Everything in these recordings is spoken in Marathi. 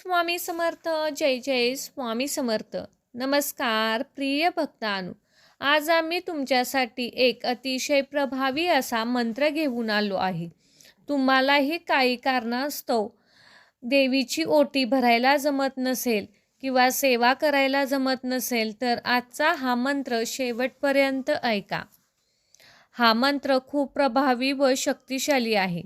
स्वामी समर्थ. जय जय स्वामी समर्थ. नमस्कार प्रिय भक्तांनो, आज आम्ही तुमच्यासाठी एक अतिशय प्रभावी असा मंत्र घेऊन आलो आहे. तुम्हालाही काही कारणास्तव देवीची ओटी भरायला जमत नसेल किंवा सेवा करायला जमत नसेल तर आजचा हा मंत्र शेवटपर्यंत ऐका. हा मंत्र खूप प्रभावी व शक्तिशाली आहे.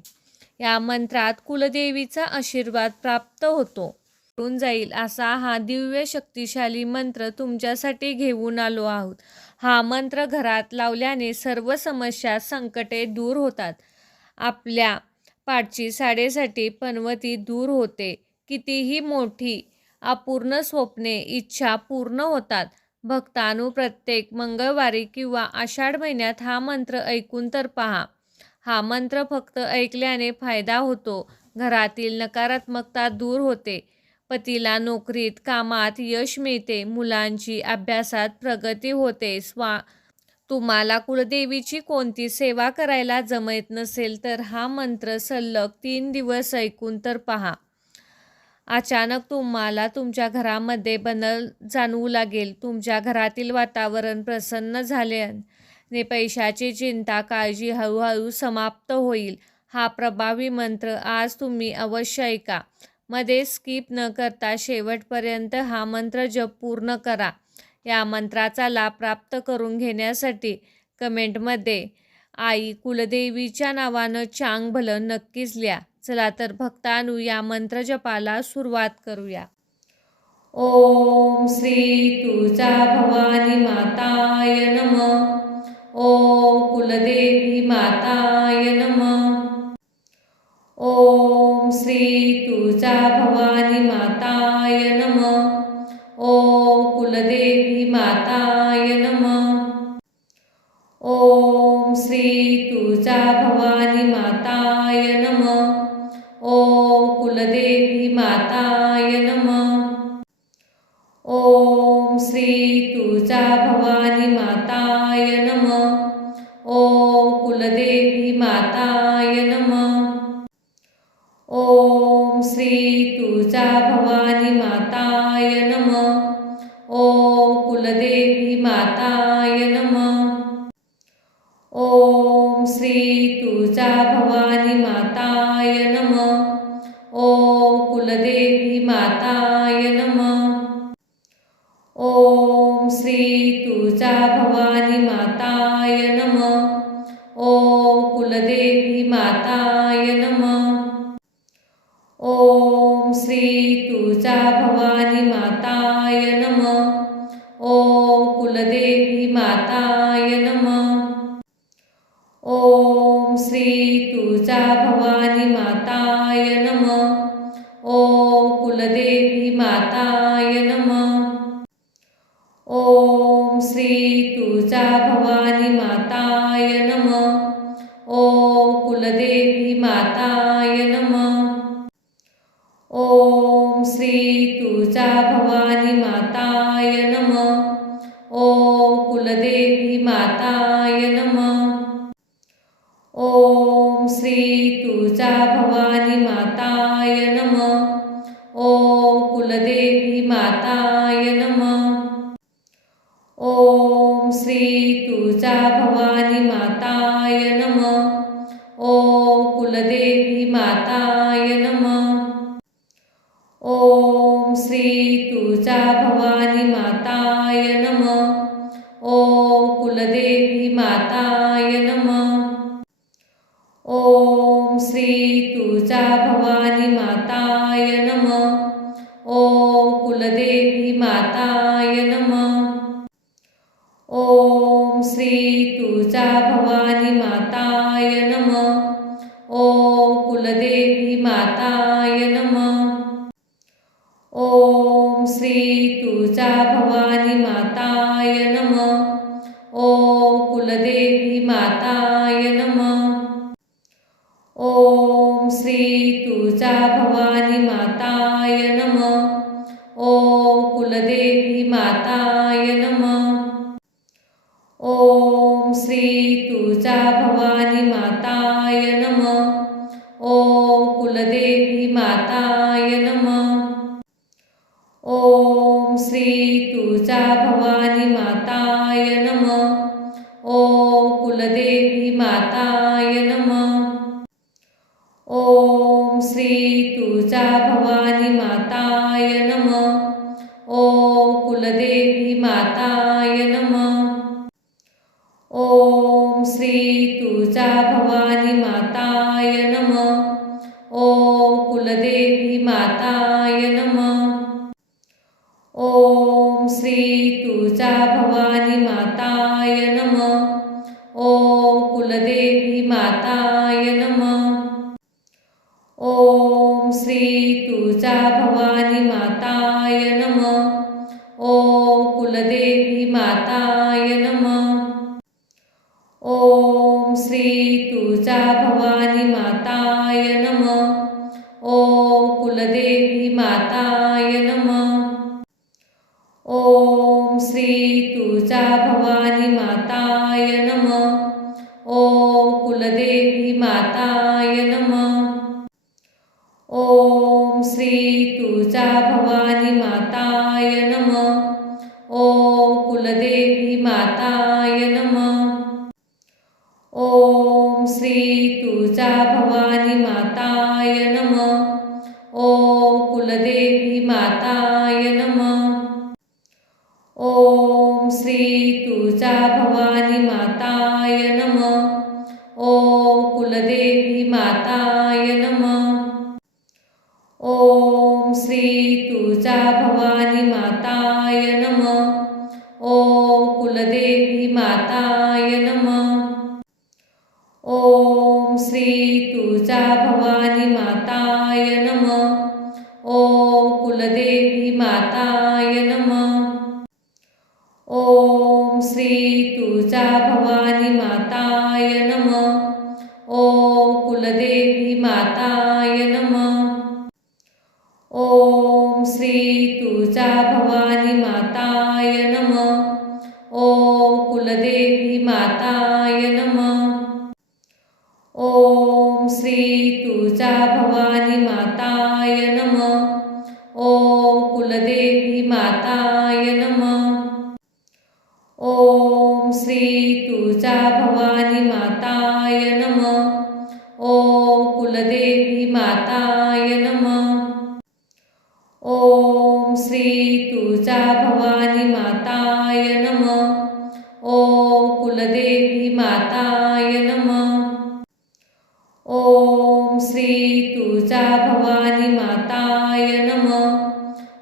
या मंत्रात कुलदेवीचा आशीर्वाद प्राप्त होऊन जाईल असा हा दिव्य शक्तिशाली मंत्र तुमच्यासाठी घेऊन आलो आहोत. हा मंत्र घरात लावल्याने सर्व समस्या संकटे दूर होतात. आपल्या पाठची साडेसाठी पनवती दूर होते. कितीही मोठी अपूर्ण स्वप्ने इच्छा पूर्ण होतात. भक्तांनो, प्रत्येक मंगळवारी किंवा आषाढ महिन्यात हा मंत्र ऐकून तर पहा. हा मंत्र फक्त ऐकल्याने फायदा होतो. घरातील नकारात्मकता दूर होते. पतीला नोकरीत कामात यश मिळते. मुलांची अभ्यासात प्रगती होते. तुम्हाला कुलदेवीची कोणती सेवा करायला जमत नसेल तर हा मंत्र सलग 3 दिवस ऐकून तर पहा. अचानक तुम्हाला तुमच्या घरामध्ये बदल जाणवू लागेल. तुमच्या घरातील वातावरण प्रसन्न झाल्याने पैशाची चिंता काळजी हळूहळू समाप्त होईल. हा प्रभावी मंत्र आज तुम्ही अवश्य ऐका. मध्ये स्किप न करता शेवटपर्यंत हा मंत्र जप पूर्ण करा. या मंत्राचा लाभ प्राप्त करून घेण्यासाठी कमेंटमध्ये आई कुलदेवीच्या नावानं चांग भलं नक्कीच लिहा. चला तर भक्तांनो, या मंत्र जपाला सुरुवात करूया. ओम श्री तुळजा भवानी माताय नमः. ओम कुलदेवी माताय नमः. ओम श्री तुळजा भवानी माताय नमः. ओम कुलदेवी माताय नमः. ओम श्री तुळजा भवानी माताय नमः. ओम कुलदेवी माताय नमः. ओम श्री तुळजा भवानी माताय नमः. ओम कुलदेवी माताय नमः. ओम श्री तुळजा भवानी माताय नमः. ओम कुलदेवी माताय नमः. ओम श्री तुळजा भवानी माताय नमः. ओम कुलदेवी माताय नमः. ओम श्री तुळजा भवानी माताय नमः. ओम कुलदेवी माताय नमः. ओम श्री तुळजा भवानी माताय नमः. ओम कुलदेवी माताय नमः. ओम श्री तुळजा भवानी माताय नमः. ओम कुलदेवी माताय नमः. ओम श्री तुळजा भवानी माताय नमः. ओम कुलदेवी माताय नमः. ओम श्री तुळजा भवानी माताय नमः. ओम कुलदेवी माताय नमः. ओम श्री तुळजा भवानी माताय नमः. ओम कुलदेवी माताय नमः. ओम श्री तुळजा भवानी माताय नमः. ओम कुलदेवी माताय नमः. ओम श्री तुळजा भवानी माताय नमः. ओम कुलदेवी माताय नमः. ओम श्री तुळजा भवानी माताय नमः. ओम कुलदेवी माताय नमः. ओम श्री तुळजा भवानी माताय नमः. ओम कुलदेवी माताय नमः. ओम श्री तुळजा भवानी माताय नमः. ओम कुलदेवी माताय नमः. ओम श्री तुळजा भवानी माताय नमः. ओम कुलदेवी माताय नमः. ओम श्री तुळजा भवानी माताय नमः. ओम कुलदेवी माताय नमः. तुळजा भवानी माताय नमः. ओम कुलदेवी माताय नमः. ओम श्री तुळजा भवानी माताय नमः. ओम कुलदेवी माताय नमः. ओम श्री तुळजा भवानी माताय नमः. ओम कुलदेवी माताय नमः. ओम श्री तुळजा भवानी माताय नमः. ओम कुलदेवी माताय नमः. ओम श्री तुळजा भवानी माताय नमः. ओम कुलदेवी माताय नमः. ओम श्री तुळजा भवानी माताय नमः. ओम कुलदेवी माताय नमः. ओम श्री तुळजा भवानी माताय नमः. ओम कुलदेवी माताय नमः. ओम श्री तुळजा भवानी माताय नमः. ओम कुलदेवी माताय नमः. ओम श्री तुळजा भवानी माताय नमः. ओम कुलदेवी माताय नमः. ओम श्री तुळजा भवानी माताय नमः. ओम कुलदेवी माताय नमः. ओम श्री तुळजा भवानी माताय नमः. ओम कुलदेवी माताय नमः. ओम श्री तुळजा भवानी माताय नमः. ओम कुलदेवी माताय नमः. ओम श्री तुळजा भवानी माताय नमः. ओम कुलदेवी माताय नमः. ओम श्री तुळजा भवानी माताय नमः. ओम कुलदेवी माताय नमः. ओम श्री तुळजा भवानी माताय नमः. ओम कुलदेवी माताय नमः. ओम श्री तुळजा भवानी माताय नमः. ओम कुलदेवी माताय नमः. ओम श्री तुळजा भवानी माताय नमः.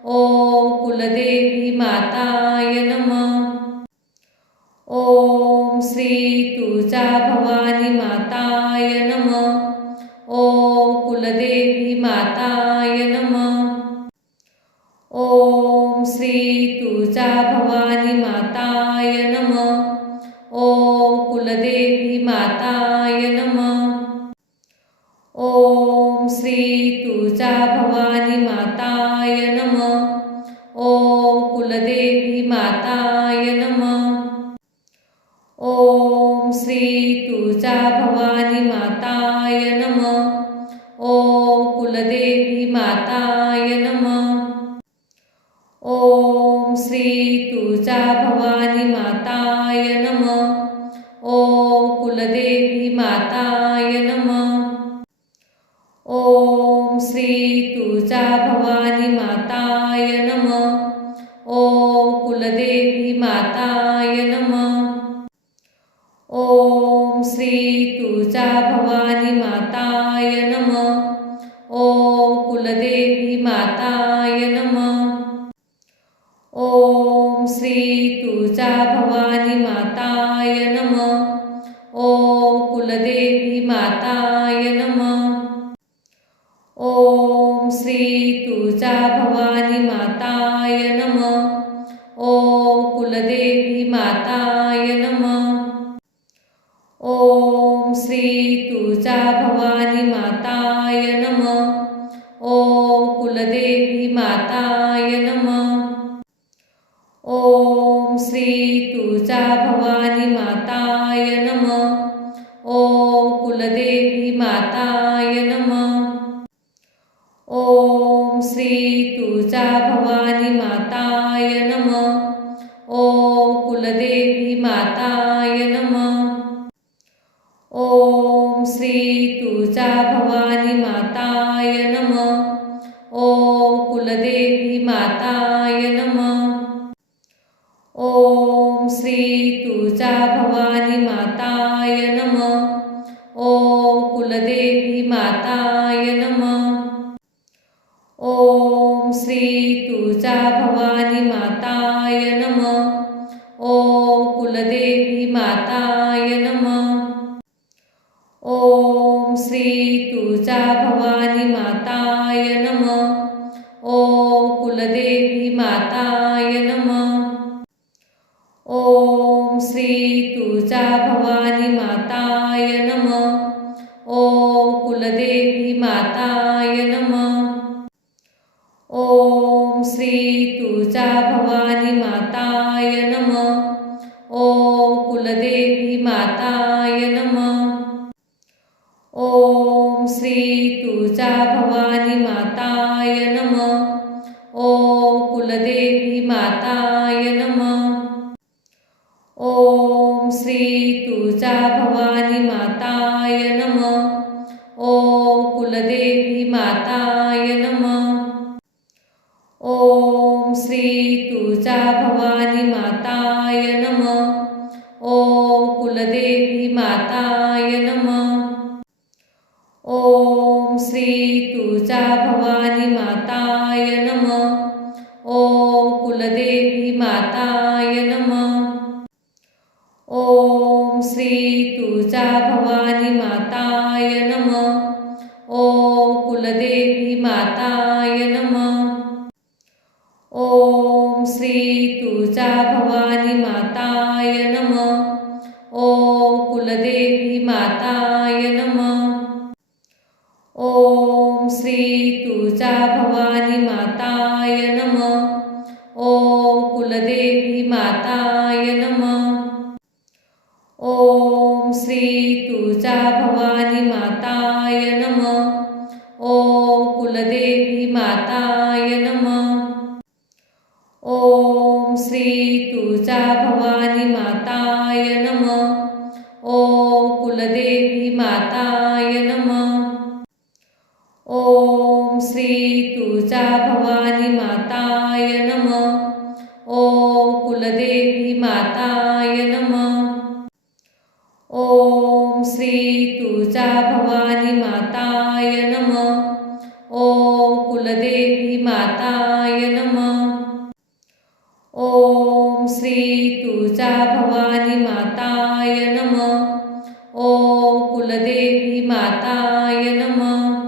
ओम कुलदेवी माताय नमः. ओम श्री तुळजा भवानी माताय नमः. ओम कुलदेवी माताय नमः. ओम श्री तुळजा भवानी माताय नमः. ओम कुलदेवी माताय नमः. ओम श्री तुळजा भवानी माताय नमः. ओम कुलदेवी माताय नमः. ओम श्री तुळजा भवानी माताय नमः. ओम कुलदेवी माताय नमः. ओम श्री तुळजा भवानी माताय नमः. ओम कुलदेवी माताय नमः. ओम श्री तुळजा भवानी माताय नमः. ओम कुलदेवी माताय नमः. ओम श्री तुळजा भवानी माताय नमः. ओम कुलदेवी माताय नमः. ओम श्री तुळजा भवानी माताय नमः. ओम कुलदेवी माताय नमः. ओम श्री तुळजा भवानी माताय नमः. ओम कुलदेवी माताय नमः. ओम श्री तुळजा भवानी माताय नमः. ओम कुलदेवी माताय नमः. ओम श्री तुळजा भवानी माताय नमः. ओम कुलदेवी माताय नमः. ओम श्री तुळजा भवानी माताय नमः. ओम कुलदेवी माताय नमः. ओम श्री तुळजा भवानी माताय नमः. माताय नमः. ओम श्री तुळजाभवानी माताय नमः. ओम कुलदेवी माताय नमः. ओम श्री तुळजाभवानी माताय नमः. ओम कुलदेवी माताय नमः. ओम श्री तुळजाभवानी माताय नमः. ओम कुलदेवी माताय नमः. ओम श्री तुळजाभवानी माताय नमः. ओम कुलदेवी माताय नमः. ओम श्री तुळजाभवानी माताय नमः. ओम कुलदेवी माताय नमः. ओम श्री तुळजाभवानी माताय नमः. ओम कुलदेवी माताय नमः. ओम श्री तुळजाभवानी माताय नमः. ओम कुलदेवी माताय नमः. ओम श्री तुळजाभवानी माताय नमः. ओम कुलदेवी माताय नमः. ओम श्री तुळजाभवानी माताय नमः. ओम कुलदेवी माताय नमः. ओम श्री तुळजाभवानी माताय नमः. ओम कुलदेवी माताय नमः. ओम श्री तुळजाभवानी माताय नमः. ओम कुलदेवी माताय नमः. ओम श्री तुळजाभवानी माताय नमः. ओम कुलदेवी माताय नमः. ओम श्री तुळजाभवानी माताय नमः. ओम कुलदेवी माताय नमः. ओम श्री तुळजाभवानी माताय नमः. ओम कुलदेवी माताय नमः. ओम श्री तुळजाभवानी माताय नमः. ओम कुलदेवी माताय नमः. ओम श्री तुळजाभवानी माताय नमः. ओम कुलदेवी माताय नमः. ओम श्री तुळजाभवानी माताय नमः. ओम कुलदेवी माताय नमः.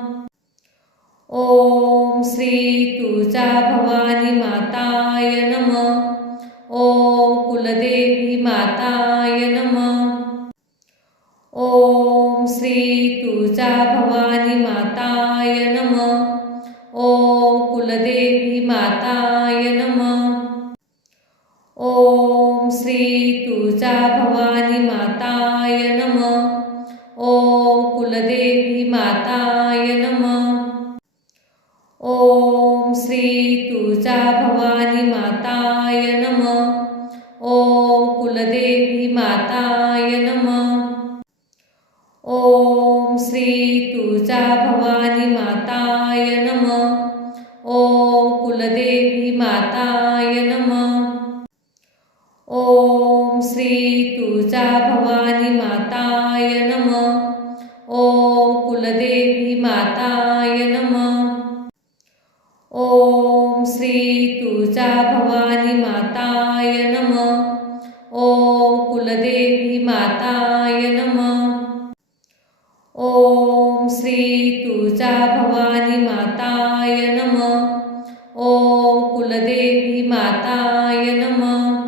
ओम श्री तुळजाभवानी माताय नमः. ओम कुलदेवी माताय नमः. ओम श्री तुळजाभवानी माताय नमः. ओम कुलदेवी माताय नमः. ओम श्री तुळजाभवानी माताय नमः. ओम कुलदेवी माताय नमः. ओम श्री तुळजाभवानी माताय नमः. ओम कुलदेवी माताय नमः. ओम श्री तुळजाभवानी माताय नमः. ओम कुलदेवी माताय नमः. ओम श्री तुळजाभवानी माताय नमः. ओम कुलदेवी माताय नमः. ओम श्री तुळजाभवानी माताय नमः. ओम कुलदेवी माताय नमः. ओम श्री तुळजाभवानी माताय नमः. ओम कुलदेवी माताय नमः.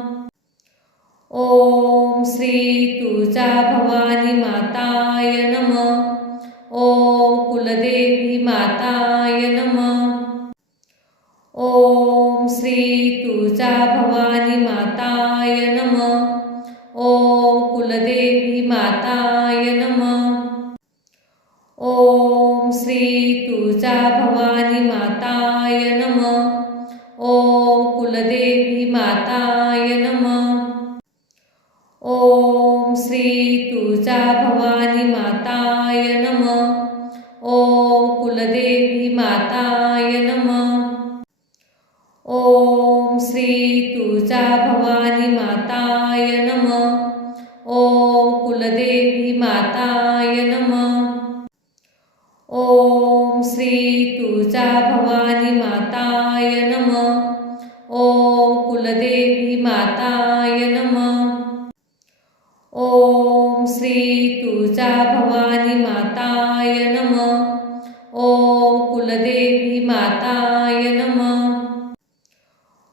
ओम श्री तुळजाभवानी माताय नमः. ओम कुलदेवी माताय नमः. ओम श्री तुळजाभवानी माताय नमः. ओम कुलदेवी माताय नमः. ओम श्री तुळजाभवानी माताय नमः. ओम कुलदेवी माताय नमः. ओम श्री तुळजाभवानी माताय नमः. ओम कुलदेवी माताय नमः. तुळजा भवानी माताय नमः. ओम कुलदेवी माताय नमः. ओम श्री तुळजा भवानी माताय नमः. ओम कुलदेवी माताय नमः. ओम श्री तुळजा भवानी माताय नमः. ओम कुलदेवी माताय नमः.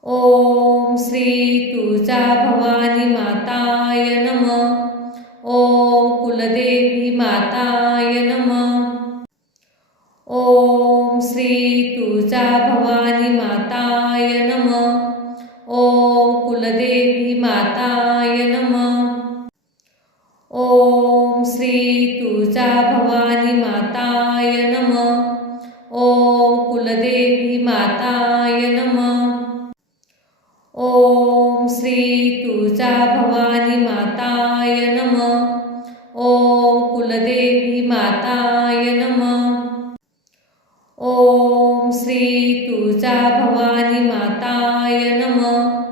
ओम श्री तुळजा भवानी माताय नमः. ओम कुलदेवी माताय नमः. ओम श्री तुळजा भवानी माताय नमः. ओम कुलदेवी माताय नमः. ओम श्री तुळजा भवानी माताय नमः. ओम कुलदेवी माताय नमः. ओम श्री तुळजा भवानी माताय नमः. ओम कुलदेवी माताय नमः. ओम श्री तुळजा भवानी माताय नमः.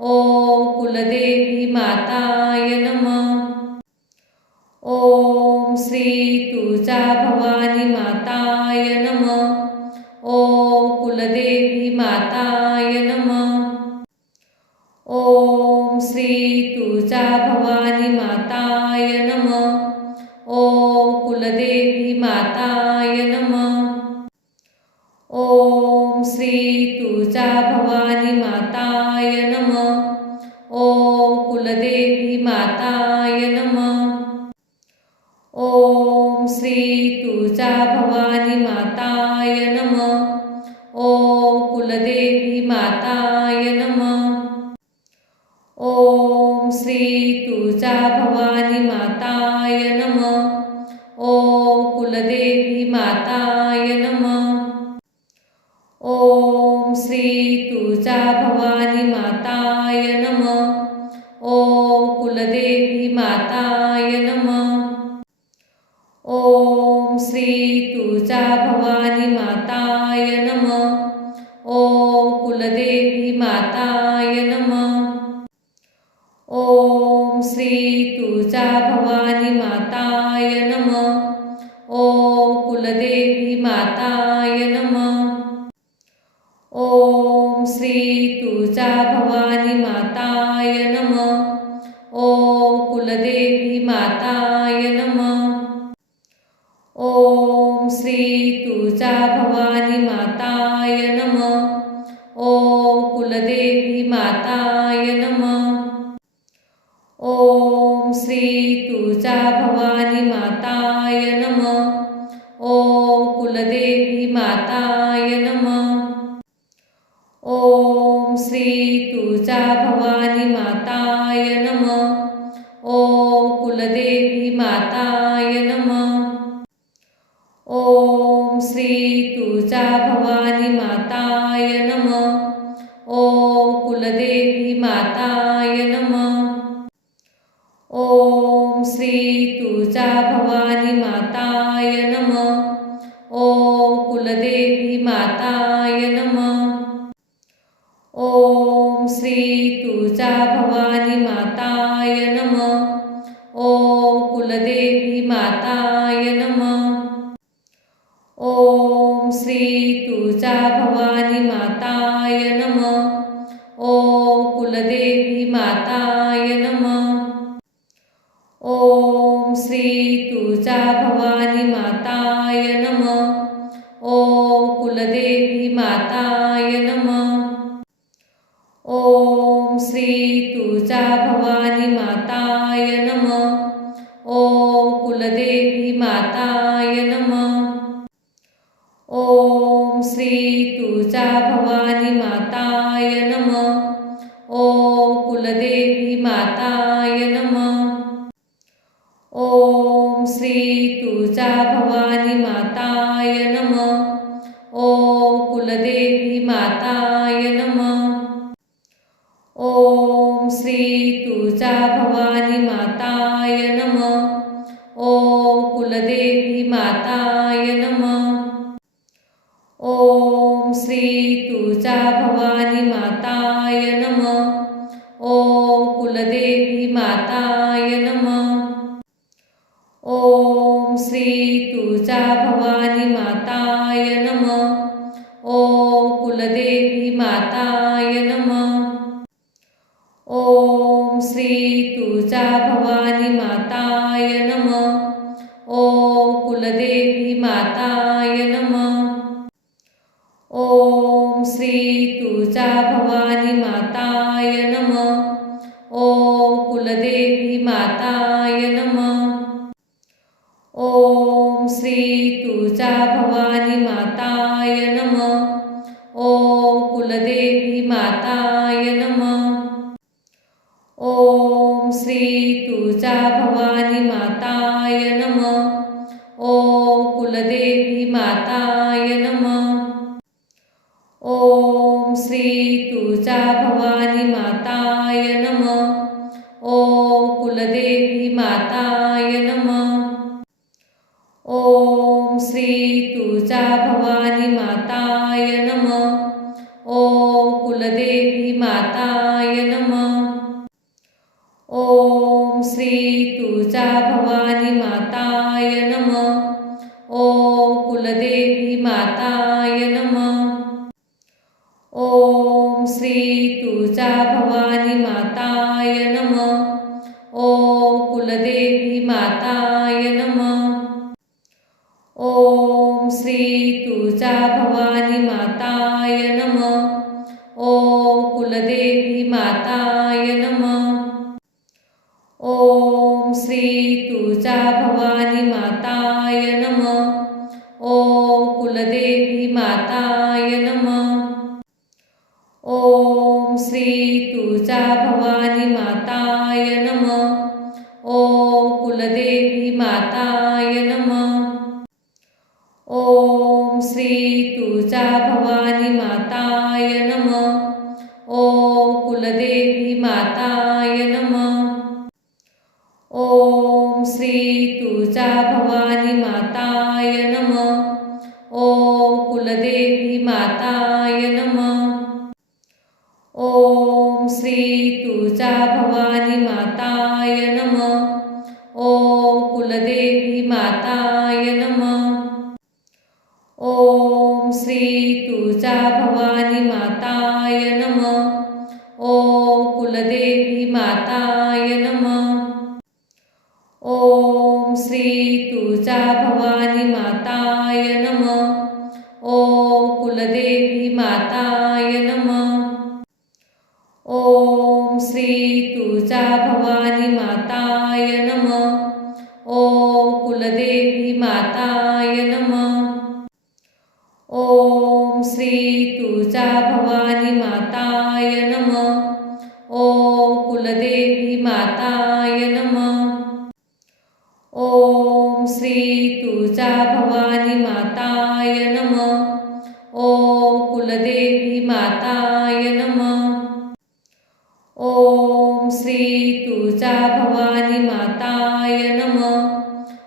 ओम कुलदेवी माताय नमः. ओम श्री तुळजा भवानी माताय नमः. ओम कुलदेवी माताय नमः. ओम श्री तुळजा भवानी माताय नमः. ओम कुलदेवी माताय नमः. ओम श्री तुळजा भवानी माताय नमः. ओम कुलदेवी माताय नमः. ओम श्री तुळजा भवानी माताय नमः. ओम कुलदेवी माताय नमः. ओम श्री तुळजा भवानी माताय नमः. ओम कुलदेवी माताय नमः. ओम श्री तुळजा भवानी माताय नमः. ओम कुलदेवी माताय नमः. ओम श्री तुळजा भवानी माताय नमः. ओम कुलदेवी माताय नमः. ओम श्री तुळजा भवानी माताय नमः. ओम कुलदेवी माताय नमः. ओम श्री तुळजा भवानी माताय नमः. ओम कुलदेवी माताय नमः. ओम श्री तुळजा भवानी माताय नमः. ओम कुलदेवी माताय नमः. ओम श्री तुळजा भवानी माताय नमः. ओम कुलदेवी माताय नमः. ओम श्री तुळजा भवानी माताय नमः. ओम कुलदेवी माताय नमः. ओम श्री तुळजा भवानी माताय नमः. ओम कुलदेवी माताय नमः. ओम श्री तुळजा भवानी माताय नमः. ओम कुलदेवी माताय नमः. ओम श्री तुळजा भवानी माताय नमः. ओम कुलदेवी माताय नमः. ओम श्री तुळजा भवानी माताय नमः. ओम कुलदेवी माताय नमः. ओम श्री तुळजा भवानी माताय नमः. ओम कुलदेवी माताय नमः. ओम श्री तुळजा भवानी माताय नमः. ओम कुलदेवी माताय नमः. ओम श्री तुळजा भवानी माताय नमः. ओम कुलदेवी माताय नमः. ओम श्री तुळजा भवानी माताय नमः. ओम कुलदेवी माताय नमः. ओम श्री तुळजा भवानी माताय नमः. ओम कुलदेवी माताय नमः. ओम श्री तुळजा भवानी माताय नमः. कुलदेवी माताय नमः. ओम श्री तुळजाभवानी माताय नमः. ओम कुलदेवी माताय नमः. ओम श्री तुळजाभवानी माताय नमः. ओम कुलदेवी माताय नमः. ओम श्री तुळजाभवानी माताय नमः. ओम कुलदेवी माताय नमः. ओम श्री तुळजाभवानी माताय नमः. ओम कुलदेवी माताय नमः. ओम श्री तुळजाभवानी माताय नमः. ओम कुलदेवी माताय नमः. ओम श्री तुळजाभवानी माताय नमः. ओम कुलदेवी माताय नमः. ओम श्री तुळजाभवानी माताय नमः. ओम कुलदेवी माताय नमः. ओम श्री तुळजाभवानी माताय नमः. ओम कुलदेवी माताय नमः. ओम श्री तुळजाभवानी माताय नमः. ओम कुलदेवी माताय नमः. ओम श्री तुळजाभवानी माताय नमः. ओम कुलदेवी माताय नमः. ओम श्री तुळजाभवानी माताय नमः. ओम कुलदेवी माताय नमः. ओम श्री तुळजाभवानी माताय नमः. ओम कुलदेवी माताय नमः. ओम श्री तुळजाभवानी माताय नमः. ओम कुलदेवी माताय नमः. ओम श्री तुळजाभवानी माताय नमः. ओम कुलदेवी माताय नमः. ओम श्री तुळजाभवानी माताय नमः. ओम कुलदेवी माताय नमः. ओम श्री तुळजाभवानी माताय नमः. ओम कुलदेवी माताय नमः. ओम श्री तुळजाभवानी माताय नमः. ओम कुलदेवी माताय नमः. ओम श्री तुळजाभवानी माताय नमः. ओम कुलदेवी माताय नमः. ओम श्री तुळजाभवानी माताय नमः. ओम कुलदेवी माताय नमः. ओम श्री तुळजाभवानी माताय नमः. ओम कुलदेवी माताय नमः. ओम श्री तुळजाभवानी माताय नमः.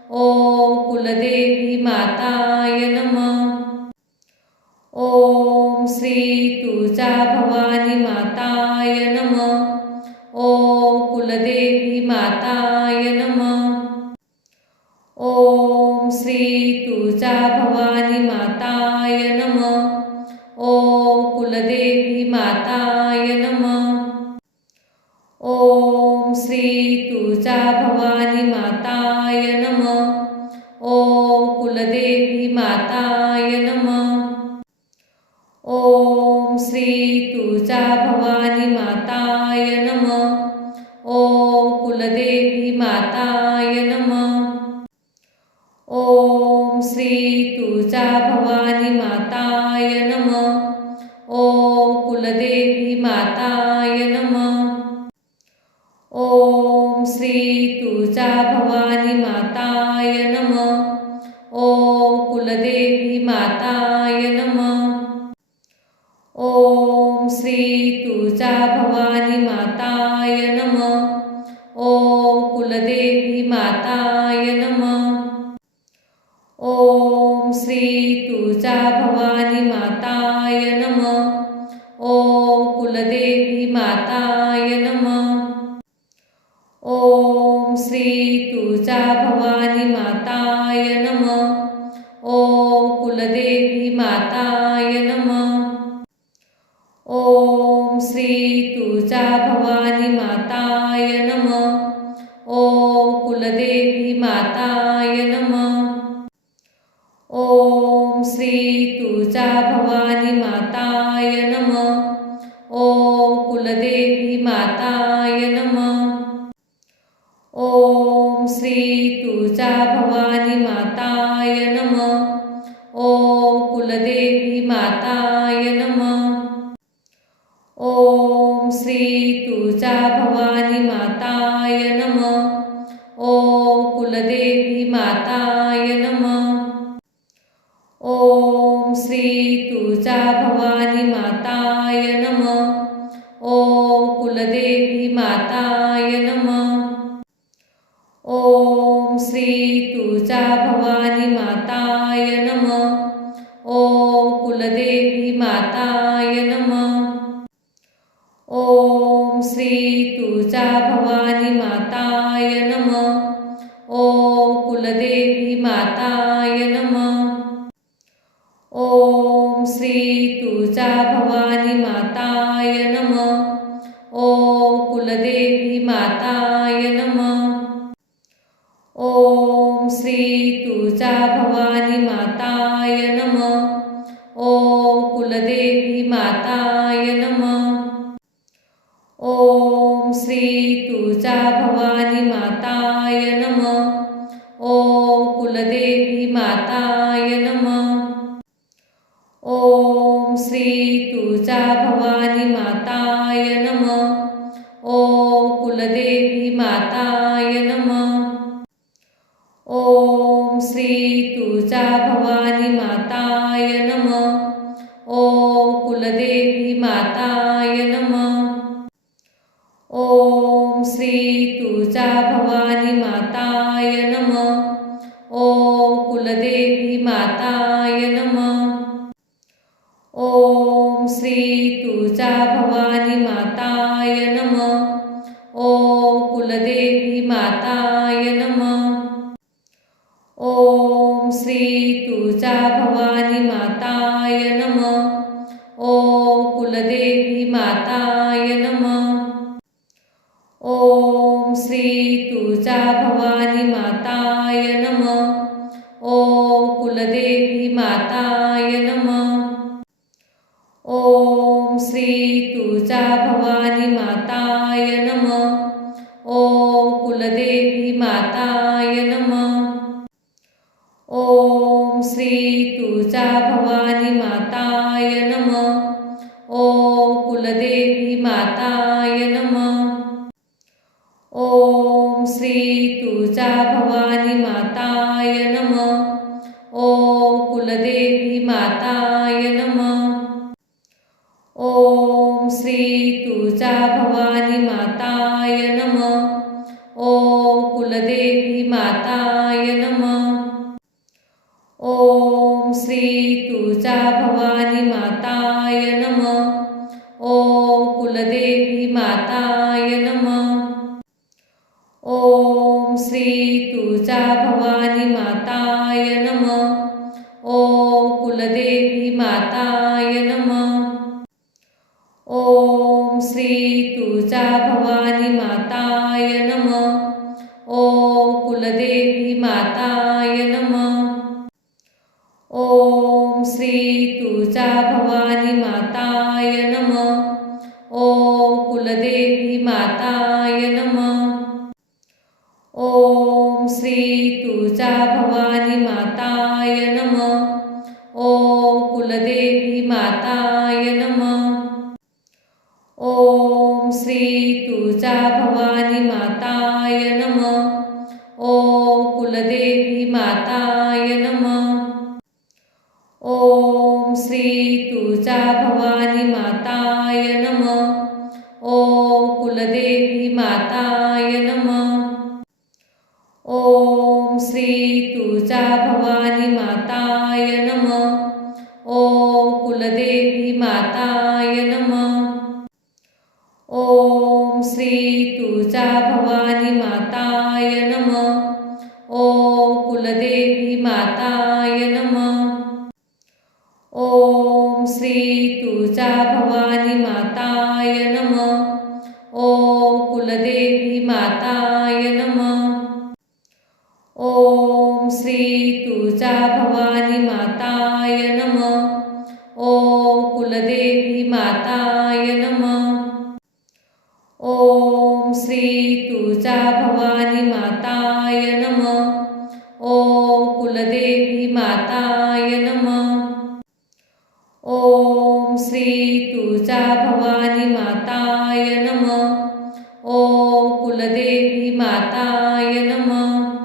ओम कुलदेवी माताय नमः. ओम श्री तुळजाभवानी माताय नमः. ओम कुलदेवी माताय नमः. ओम श्री तुळजाभवानी माताय नमः. ओम कुलदेवी माताय नमः. ओम श्री तुळजाभवानी माताय नमः. ओम कुलदेवी माताय नमः. ओम श्री तुळजाभवानी माताय नमः. ओम कुलदेवी माताय नमः. ओम श्री तुळजाभवानी माताय नमः. ओम कुलदेवी माताय नमः. ओम श्री तुळजाभवानी माताय नमः. ओम कुलदेवी माताय नमः. ओम श्री तुळजाभवानी माताय नमः. ओम कुलदेवी माताय नमः. ओम श्री तुळजाभवानी माताय नमः. ओम कुलदेवी माताय नमः. कुलदेवी माताय नमः. ओम श्री तुळजा भवानी माताय नमः. ओम कुलदेवी माताय नमः. ओम श्री तुळजा भवानी माताय नमः. ओम कुलदेवी माताय नमः. ओम श्री तुळजा भवानी माताय नमः. ओम कुलदेवी माताय नमः. ओम श्री तुळजा भवानी माताय नमः. ओम कुलदेवी माताय नमः. ओम श्री तुळजा भवानी माताय नमः. ओम कुलदेवी माताय नमः. ओम श्री तुळजा भवानी माताय नमः. ओम कुलदेवी माताय नमः. ओम श्री तुळजा भवानी माताय नमः. ओम कुलदेवी माताय नमः. ओम श्री तुळजा भवानी माताय नमः. ओम कुलदेवी माताय नमः. ओम श्री तुळजा भवानी माताय नमः. ओम कुलदेवी माताय नमः. ओम श्री तुळजा भवानी माताय नमः. ओम कुलदेवी माताय नमः. ओम श्री तुळजा भवानी माताय नमः. ओम कुलदेवी माताय नमः. ओम श्री तुळजा भवानी माताय नमः. ओम कुलदेवी माताय नमः. ओम श्री तुळजा भवानी माताय नमः. ओम कुलदेवी माताय नमः. ओम श्री तुळजा भवानी माताय नमः. ओम कुलदेवी माताय नमः. ओम श्री तुळजा भवानी माताय नमः. ओम कुलदेवी माताय नमः. ओम श्री तुळजा भवानी माताय नमः. ओम कुलदेवी माताय नमः. ओम श्री तुळजा भवानी माताय नमः. ओम कुलदेवी माताय नमः. ओम श्री तुळजा भवानी माताय नमः. ओम कुलदेवी माताय नमः. ओम श्री तुळजा भवानी माताय नमः. ओम कुलदेवी माताय नमः. ओम श्री तुळजा भवानी माताय नमः. ओम कुलदेवी माताय नमः. ओम श्री तुळजा भवानी माताय नमः. ओम कुलदेवी माताय नमः. ओम श्री तुळजा भवानी माताय नमः. ओम कुलदेवी माताय नमः. ओम श्री तुळजा भवानी माताय नमः. ओम कुलदेवी माताय नमः. ओम श्री तुळजा भवानी माताय नमः. ओम कुलदेवी माताय नमः. ओम श्री तुळजा भवानी माताय नमः. ओम कुलदेवी माताय नमः. ओम श्री तुळजा भवानी माताय नमः. ओम कुलदेवी माताय नमः. ओम श्री तुळजा भवानी माताय नमः. ओम कुलदेवी माताय नमः. ओम श्री तुळजा भवानी माताय नमः. ओम कुलदेवी माताय नमः. ओम श्री तुळजा भवानी माताय नमः. ओम कुलदेवी माताय नमः. श्री तुळजा भवानी माताय नमः. ओम कुलदेवी माताय नमः. ओम श्री तुळजा भवानी माताय नमः. ओम कुलदेवी माताय नमः. ओम श्री तुळजा भवानी माताय नमः. ओम कुलदेवी माताय नमः. ओम श्री तुळजा भवानी माताय नमः. ओम कुलदेवी माताय नमः.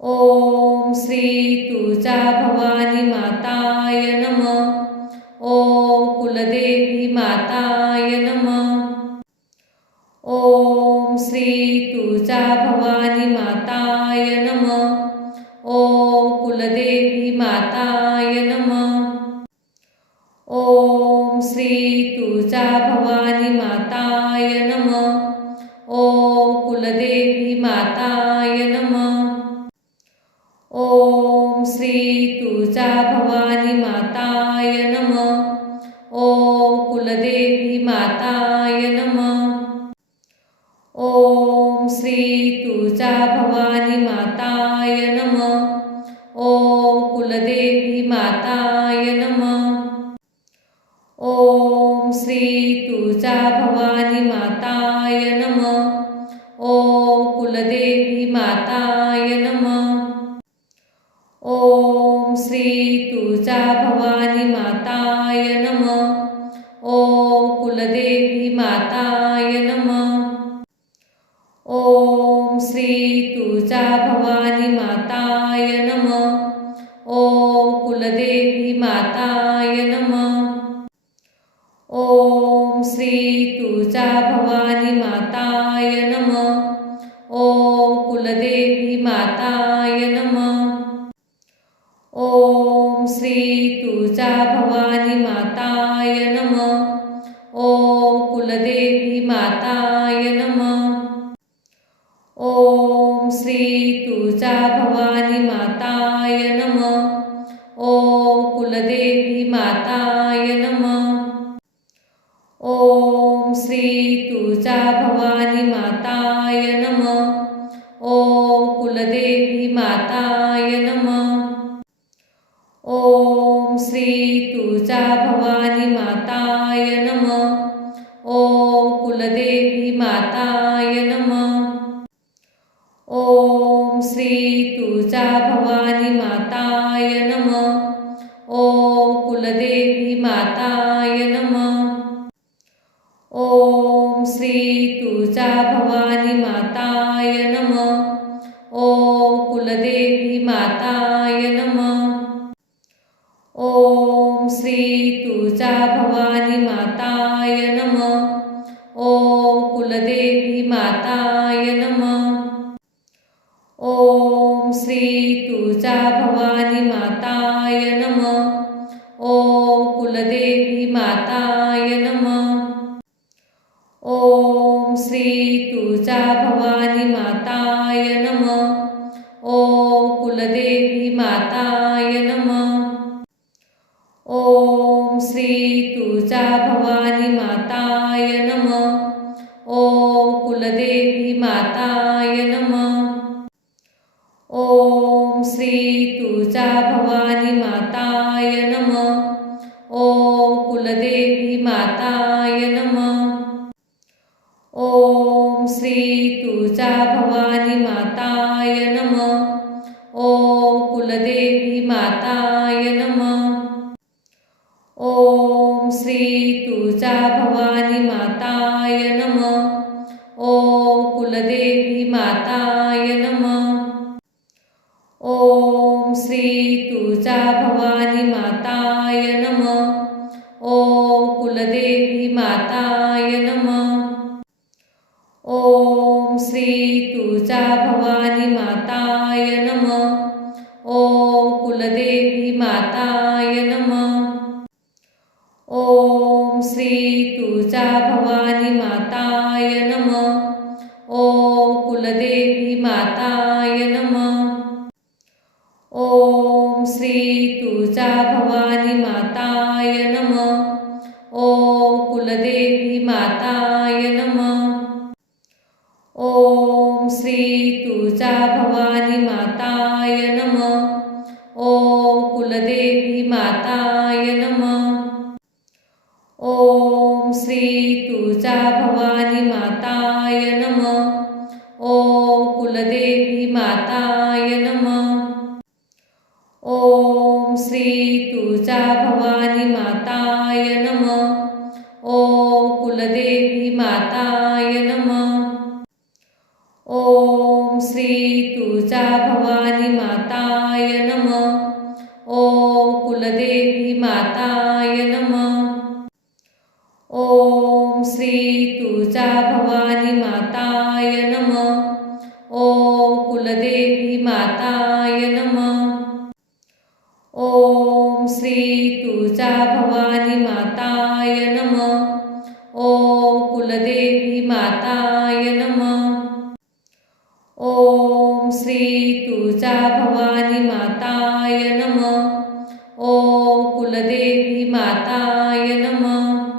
ओम श्री तुळजा भवानी माताय नमः. ओम कुलदेवी माताय नमः. ओम श्री तुळजा भवानी माताय नमः. ओम कुलदेवी माताय नमः. ओम श्री तुळजा भवानी माताय नमः. ओम कुलदेवी माताय नमः. ओम श्री तुळजा भवानी माताय नमः. ओम कुलदेवी माताय नमः. ओम श्री तुळजा भवानी माताय नमः. ओम कुलदेवी माताय नमः. ओम श्री तुळजा भवानी माताय नमः. ओम कुलदेवी माताय नमः. ओम श्री तुळजा भवानी माताय नमः. ओम कुलदेवी माताय नमः. ओम श्री तुळजा भवानी माताय नमः. ओम कुलदेवी माताय नमः. ओम श्री तुळजा भवानी माताय नमः. ओम कुलदेवी माताय नमः. ओम श्री तुळजा भवानी माताय नमः. ओम कुलदेवी माताय नमः. ओम श्री तुळजा भवानी माताय नमः. ओम कुलदेवी माताय नमः. ओम श्री तुळजा भवानी माताय नमः. ओम कुलदेवी माताय नमः. ओम श्री तुळजा भवानी माताय नमः. ओम कुलदेवी माताय नमः. ओम श्री तुळजा भवानी माताय नमः. ओम कुलदेवी माताय नमः. ओम श्री तुळजा भवानी माताय नमः. ओम कुलदेवी माताय नमः. ओम श्री तुळजा भवानी माताय नमः. ओम कुलदेवी माताय नमः. ओम श्री तुळजा भवानी माताय नमः. ओम कुलदेवी माताय नमः. ओम श्री तुळजा भवानी माताय नमः. ओम कुलदेवी माताय नमः. ओम श्री तुळजा भवानी माताय नमः. ओम कुलदेवी माताय नमः. ओम श्री तुळजा भवानी माताय नमः. ओम कुलदेवी माताय नमः. ओम श्री तुळजा भवानी माताय नमः. ओम कुलदेवी माताय नमः. ओम श्री तुळजा भवानी माताय नमः. ओम कुलदेवी माताय नमः. ओम श्री तुळजा भवानी माताय नमः. ओम कुलदेवी माताय नमः. ओम श्री तुळजा भवानी माताय नमः. ओम कुलदेवी माताय नमः. ओम श्री तुळजा भवानी माताय नमः. ओम कुलदेवी माताय नमः. ओम श्री तुळजा भवानी माताय नमः. ओम कुलदेवी माताय नमः. ओम श्री तुळजा भवानी माताय नमः. ओम कुलदेवी माताय नमः. ओम श्री तुळजा भवानी माताय नमः. ओम कुलदेवी माताय नमः. ओम श्री तुळजा भवानी माताय नमः. ओम कुलदेवी माताय नमः. ओम श्री तुळजा भवानी माताय नमः. ओम कुलदेवी माताय नमः. ओम श्री तुळजा भवानी माताय नमः. ओम कुलदेवी माताय नमः. ओम श्री तुळजा भवानी माताय नमः. ओम कुलदेवी माताय नमः. ओम श्री तुळजा भवानी माताय नमः. ओम कुलदेवी माताय नमः.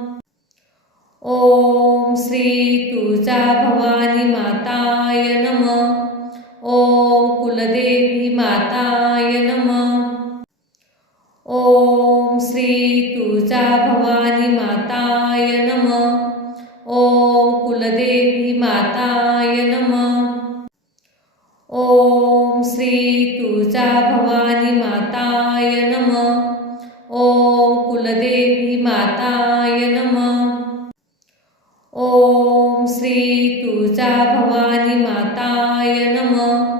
ओम श्री तुळजा भवानी माताय नमः. ओम कुलदेवी माताय नमः. ओम श्री तुळजा भवानी माताय नमः. ओम कुलदेवी माताय नमः. ओम श्री तुळजा भवानी माताय नमः. ओम कुलदेवी माताय नमः. ओम श्री तुळजा भवानी माताय नमः.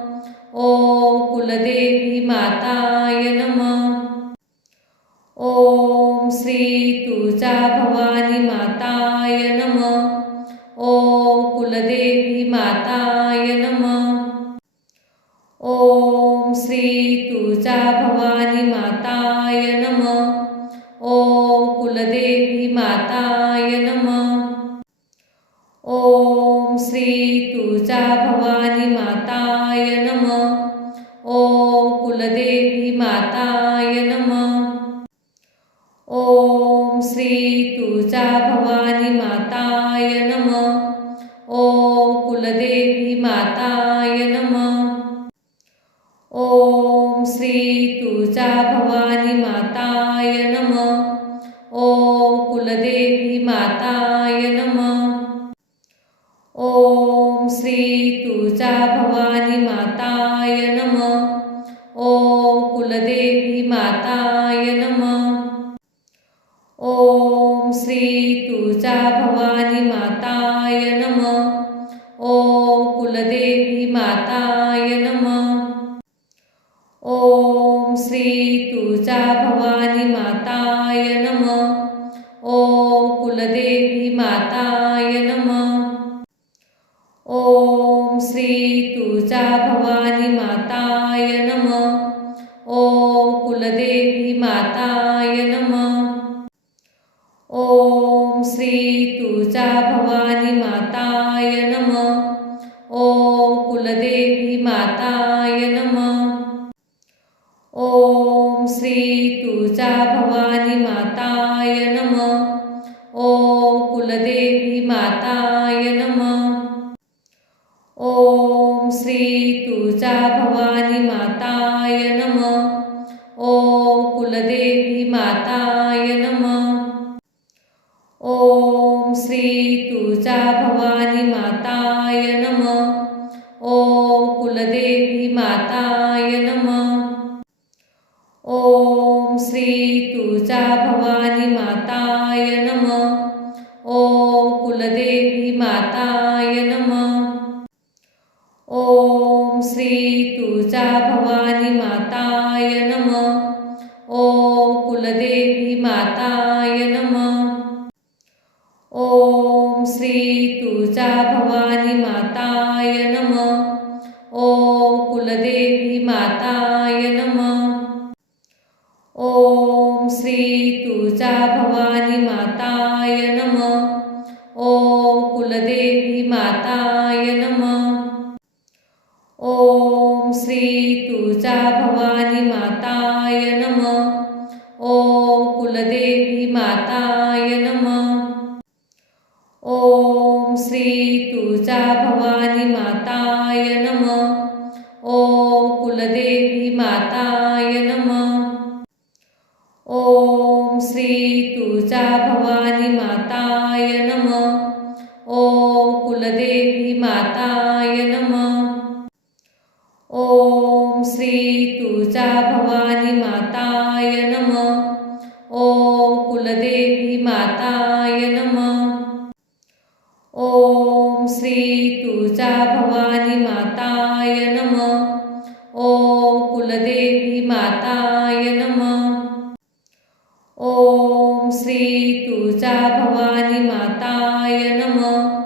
ओम कुलदेवी माताय नमः. ओम श्री तुळजा भवानी माताय नमः. ओम कुलदेवी माताय नमः. ओम श्री तुळजा भवानी माताय नमः. ओम कुलदेवी माताय नमः. ओम श्री तुळजा भवानी माताय नमः. ओम कुलदेवी माताय नमः. ओम श्री तुळजा भवानी माताय नमः. ओम कुलदेवी माताय नमः. ओम श्री तुळजा भवानी माताय नमः. ओम कुलदेवी माताय नमः. ओम श्री तुळजा भवानी माताय नमः. ओम कुलदेवी माताय नमः. ओम श्री तुळजा भवानी माताय नमः. ओम कुलदेवी माताय नमः. ओम श्री तुळजा भवानी माताय नमः. ओम कुलदेवी माताय नमः. ओम श्री तुळजा भवानी माताय नमः. ओम कुलदेवी माताय नमः. ओम श्री तुळजा भवानी माताय नमः. ओम कुलदेवी माताय नमः. ओम श्री तुळजा भवानी माताय नमः. ओम कुलदेवी माताय नमः. ओम श्री तुळजा भवानी माताय नमः. ओम कुलदेवी माताय नमः. ओम श्री तुळजा भवानी माताय नमः. ओम कुलदेवी माताय नमः. ओम श्री तुळजा भवानी माताय नमः. ओम कुलदेवी माताय नमः. ओम श्री तुळजा भवानी माताय नमः. ओम कुलदेवी माताय नमः. ओम श्री तुळजा भवानी माताय नमः. ओम कुलदेवी माताय नमः. ओम श्री तुळजा भवानी माताय नमः. ओम कुलदेवी माताय नमः. ओम श्री तुळजा भवानी माताय नमः. ओम कुलदेवी माताय नमः. ओम श्री तुळजा भवानी माताय नमः. ओम कुलदेवी माताय नमः. ओम श्री तुळजा भवानी माताय नमः. ओम कुलदेवी माताय नमः. ओम श्री तुळजा भवानी माताय नमः. ओम कुलदेवी माताय नमः. ओम श्री तुळजा भवानी माताय नमः. ओम कुलदेवी माताय नमः. ओम श्री तुळजा भवानी माताय नमः.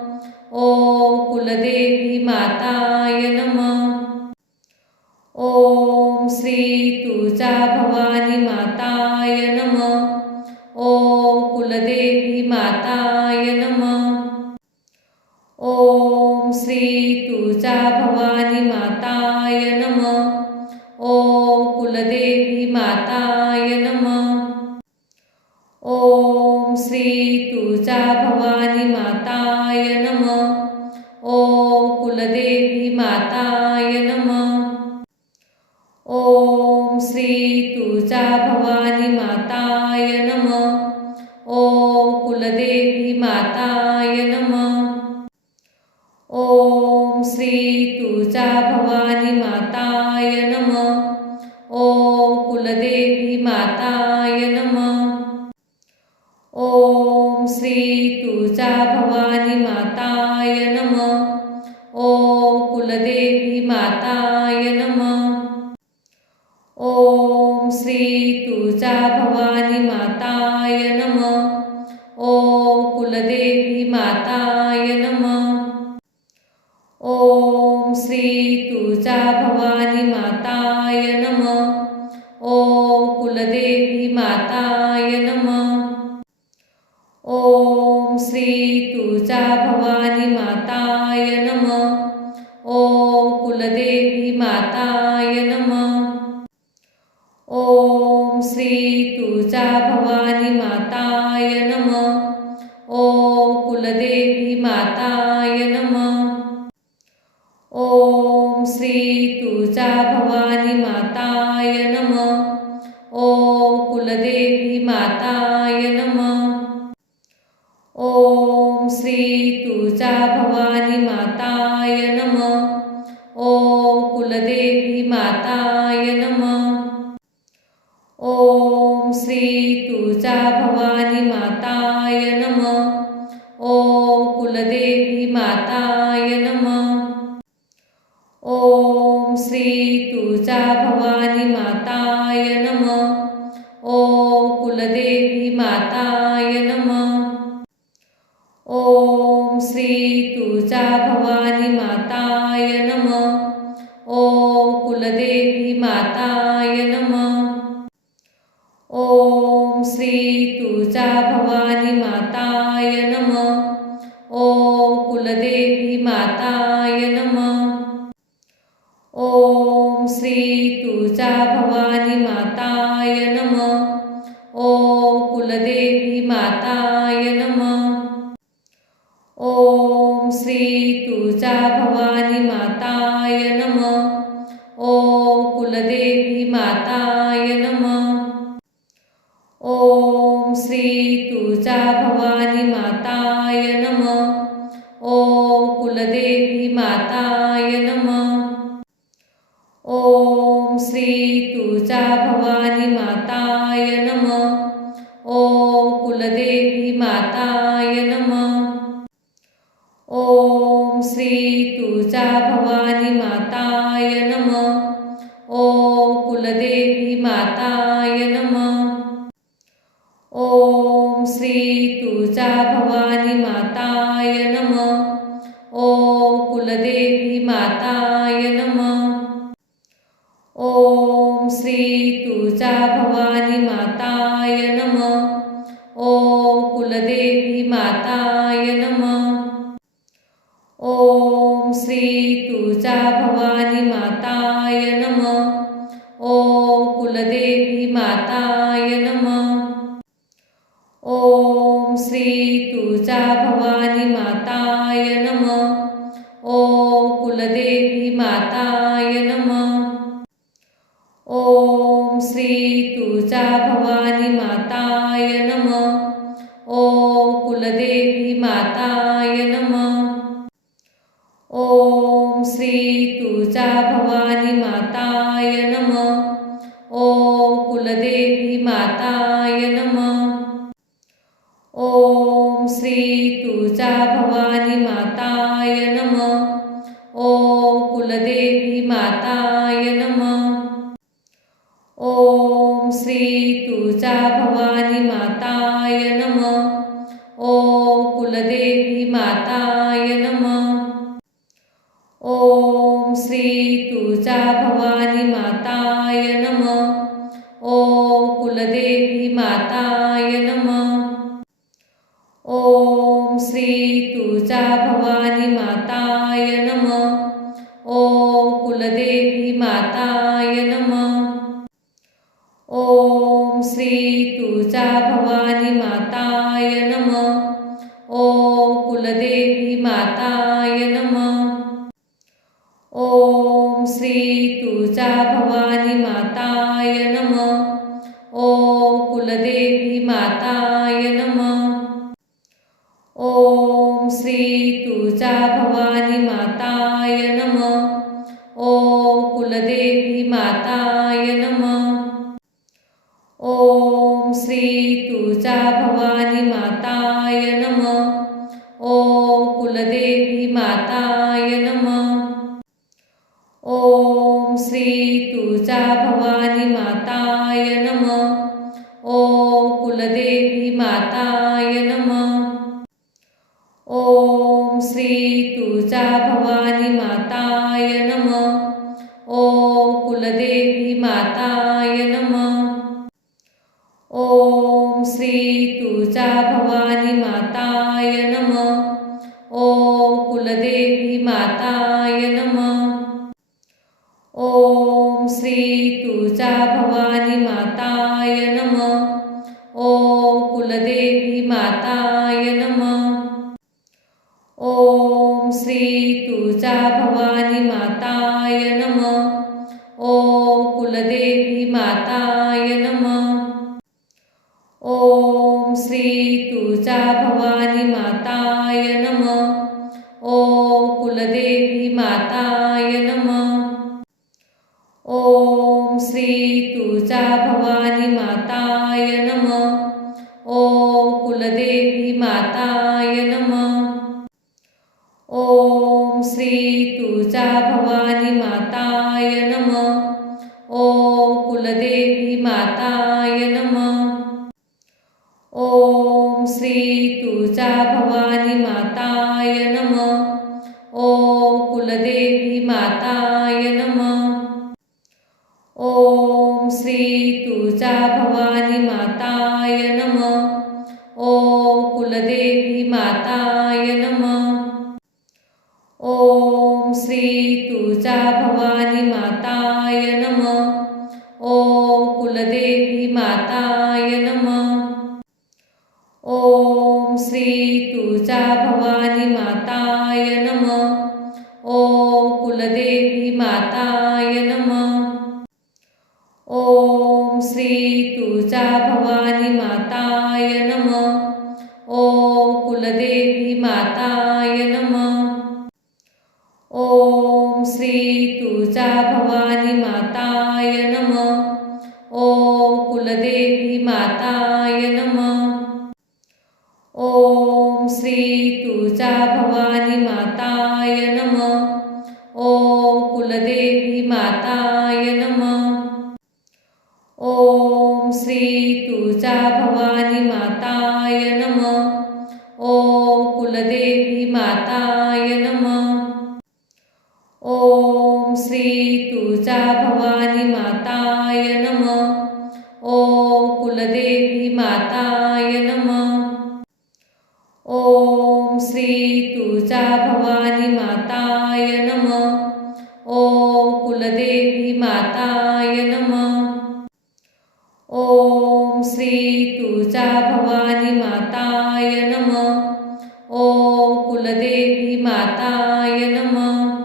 ओम कुलदेवी माताय नमः. ओम श्री तुळजा भवानी माताय नमः. ओम कुलदेवी माताय नमः. ओम श्री तुळजा भवानी माताय नमः. ओम कुलदेवी माताय नमः. ओम श्री तुळजा भवानी माताय नमः. ओम कुलदेवी माताय नमः. ओम श्री तुळजा भवानी माताय नमः. ओम कुलदेवी माताय नमः. ओम श्री तुळजा भवानी माताय नमः. ओम कुलदेवी माताय नमः. ओम श्री तुळजा भवानी माताय नमः. ओम कुलदेवी माताय नमः. ओम श्री तुळजा भवानी माताय नमः. ओम कुलदेवी माताय नमः. ओम श्री तुळजा भवानी माताय नमः. ओम कुलदेवी माताय नमः. ओम श्री तुळजा भवानी माताय नमः. ओम कुलदेवी माताय नमः. ओम श्री तुळजा भवानी माताय नमः. ओम कुलदेवी माताय नमः. ओम श्री तुळजा भवानी माताय नमः. ओम कुलदेवी माताय नमः. ओम श्री तुळजा भवानी माताय नमः. ओम कुलदेवी माताय नमः. ओम श्री तुळजा भवानी माताय नमः. ओम कुलदेवी माताय नमः. ओम श्री तुळजा भवानी माताय नमः. ओम कुलदेवी माताय नमः. ओम श्री तुळजा भवानी माताय नमः. ओम कुलदेवी माताय नमः. ओम श्री तुळजा भवानी माताय नमः. ओम कुलदेवी माताय नमः. ओम श्री तुळजा भवानी माताय नमः. ओम कुलदेवी माताय नमः. ओम श्री तुळजा भवानी माताय नमः. ओम कुलदेवी माताय नमः. ओम श्री तुळजा भवानी माताय नमः. ओम कुलदेवी माताय नमः. ओम श्री तुळजा भवानी माताय नमः. ओम कुलदेवी माताय नमः. ओम श्री तुळजा भवानी माताय नमः. ओम कुलदेवी माताय नमः. ओम श्री तुळजा भवानी माताय नमः. ओम कुलदेवी माताय नमः. ओम श्री तुळजा भवानी माताय नमः. ओम कुलदेवी माताय नमः. ओम श्री तुळजा भवानी माताय नमः. ओम कुलदेवी माताय माताय नमः. ओम श्री तुळजा भवानी माताय नमः. ओम कुलदेवी माताय नमः. ओम श्री तुळजा भवानी माताय नमः. ओम कुलदेवी माताय नमः. ओम श्री तुळजा भवानी माताय नमः. ओम कुलदेवी माताय नमः. ओम श्री तुळजा भवानी माताय नमः. ओम कुलदेवी माताय नमः. ओम श्री तुळजा भवानी माताय नमः. ओम कुलदेवी माताय नमः. ओम श्री तुळजा भवानी माताय नमः. ओम कुलदेवी माताय नमः. ओम श्री तुळजा भवानी माताय नमः. ओम कुलदेवी माताय नमः. ओम श्री तुळजा भवानी माताय नमः. ओम कुलदेवी माताय नमः. ओम श्री तुळजा भवानी माताय नमः. ओम कुलदेवी माताय नमः. ओम श्री तुळजा भवानी माताय नमः. ओम कुलदेवी माताय नमः. ओम श्री तुळजा भवानी माताय नमः. ओम कुलदेवी माताय नमः. ओम श्री तुळजा भवानी माताय नमः. ओम कुलदेवी माताय नमः. ओम श्री तुळजा भवानी माताय नमः. ओम कुलदेवी माताय नमः. ओम श्री तुळजा भवानी माताय नमः. ओम कुलदेवी माताय नमः. ओम श्री तुळजा भवानी माताय नमः. ओम कुलदेवी माताय नमः. ओम श्री तुळजा भवानी माताय नमः. ओम कुलदेवी माताय नमः. ओम श्री तुळजा भवानी माताय नमः. ओम कुलदेवी माताय नमः. ओम श्री तुळजा भवानी माताय नमः. ओम कुलदेवी माताय नमः. ओम श्री तुळजा भवानी माताय नमः. ओम कुलदेवी माताय नमः. ओम श्री तुळजा भवानी माताय नमः. ओम कुलदेवी माताय नमः. ओम श्री तुळजा भवानी माताय नमः. ओम कुलदेवी माताय नमः. ओम श्री तुळजा भवानी माताय नमः. ओम कुलदेवी माताय नमः. ओम श्री तुळजा भवानी माताय नमः. ओम कुलदेवी माताय नमः. ओम श्री तुळजा भवानी माताय नमः. ओम कुलदेवी माताय नमः. ओम श्री तुळजा भवानी माताय नमः. ओम कुलदेवी माताय नमः. ओम श्री तुळजा भवानी माताय नमः. ओम कुलदेवी माताय नमः. ओम श्री तुळजा भवानी माताय नमः. ओम कुलदेवी माताय नमः. ओम श्री तुळजा भवानी माताय नमः. ओम कुलदेवी माताय नमः. ओम श्री तुळजा भवानी माताय नमः. ओम कुलदेवी माताय नमः. ओम श्री तुळजा भवानी माताय नमः. ओम कुलदेवी माताय नमः.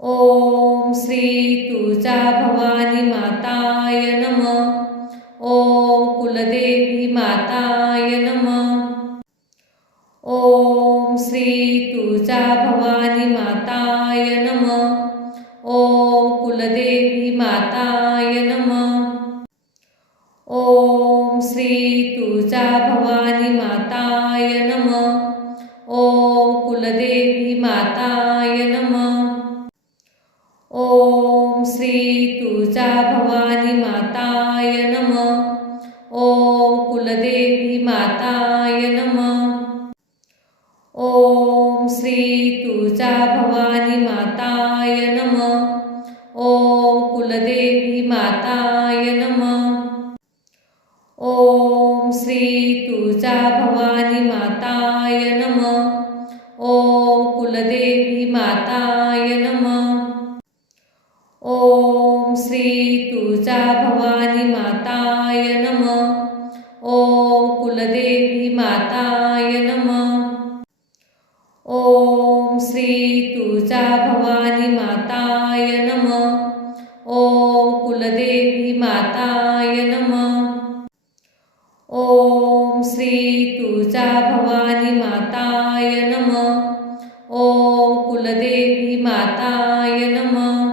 ओम श्री तुळजा भवानी माताय नमः. ओम कुलदेवी माताय नमः. ओम श्री तुळजा भवानी माताय नमः. ओम कुलदेवी माताय नमः. ओम श्री तुळजा भवानी माताय नमः. ओम कुलदेवी माताय नमः. ओम श्री तुळजा भवानी माताय नमः. ओम कुलदेवी माताय नमः. ओम श्री तुळजा भवानी माताय नमः. ओम कुलदेवी माताय नमः. ओम श्री तुळजा भवानी माताय नमः. ओम कुलदेवी माताय नमः. ओम श्री तुळजा भवानी माताय नमः. ओम कुलदेवी माताय नमः. ओम श्री तुळजा भवानी माताय नमः. ओम कुलदेवी माताय नमः. ओम श्री तुळजा भवानी माताय नमः. ओम कुलदेवी माताय नमः.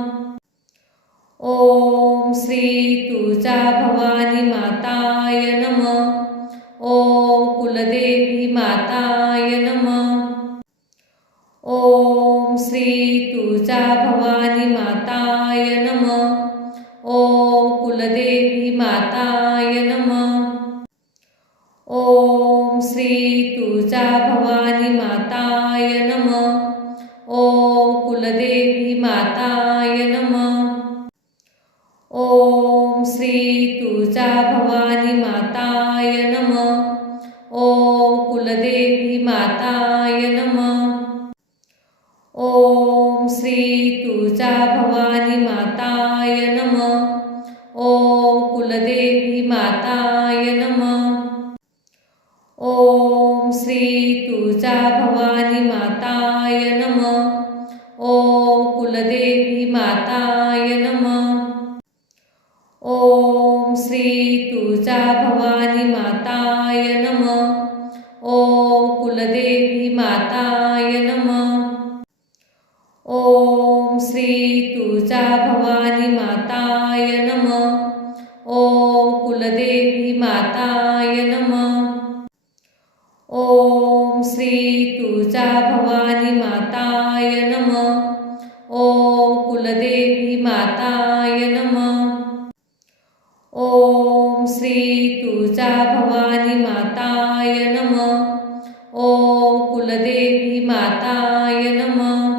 ओम श्री तुळजा भवानी माताय नमः. ओम कुलदेवी माताय नमः. ओम श्री तुळजा भवानी माताय नमः. ओम कुलदेवी माताय नमः. ओम श्री तुळजा भवानी माताय नमः. ओम कुलदेवी माताय नमः. ओम श्री तुळजा भवानी माताय नमः. ओम कुलदेवी माताय नमः. ओम श्री तुळजा भवानी माताय नमः. ओम कुलदेवी माताय नमः. ओम श्री तुळजा भवानी माताय नमः. ओम कुलदेवी माताय नमः. ओम श्री तुळजा भवानी माताय नमः. ओम कुलदेवी माताय नमः. ओम श्री तुळजा भवानी माताय नमः. ओम कुलदेवी माताय नमः. ओम श्री तुळजा भवानी माताय नमः. ओम कुलदेवी माताय नमः. ओम श्री तुळजा भवानी माताय नमः. ओम कुलदेवी माताय नमः.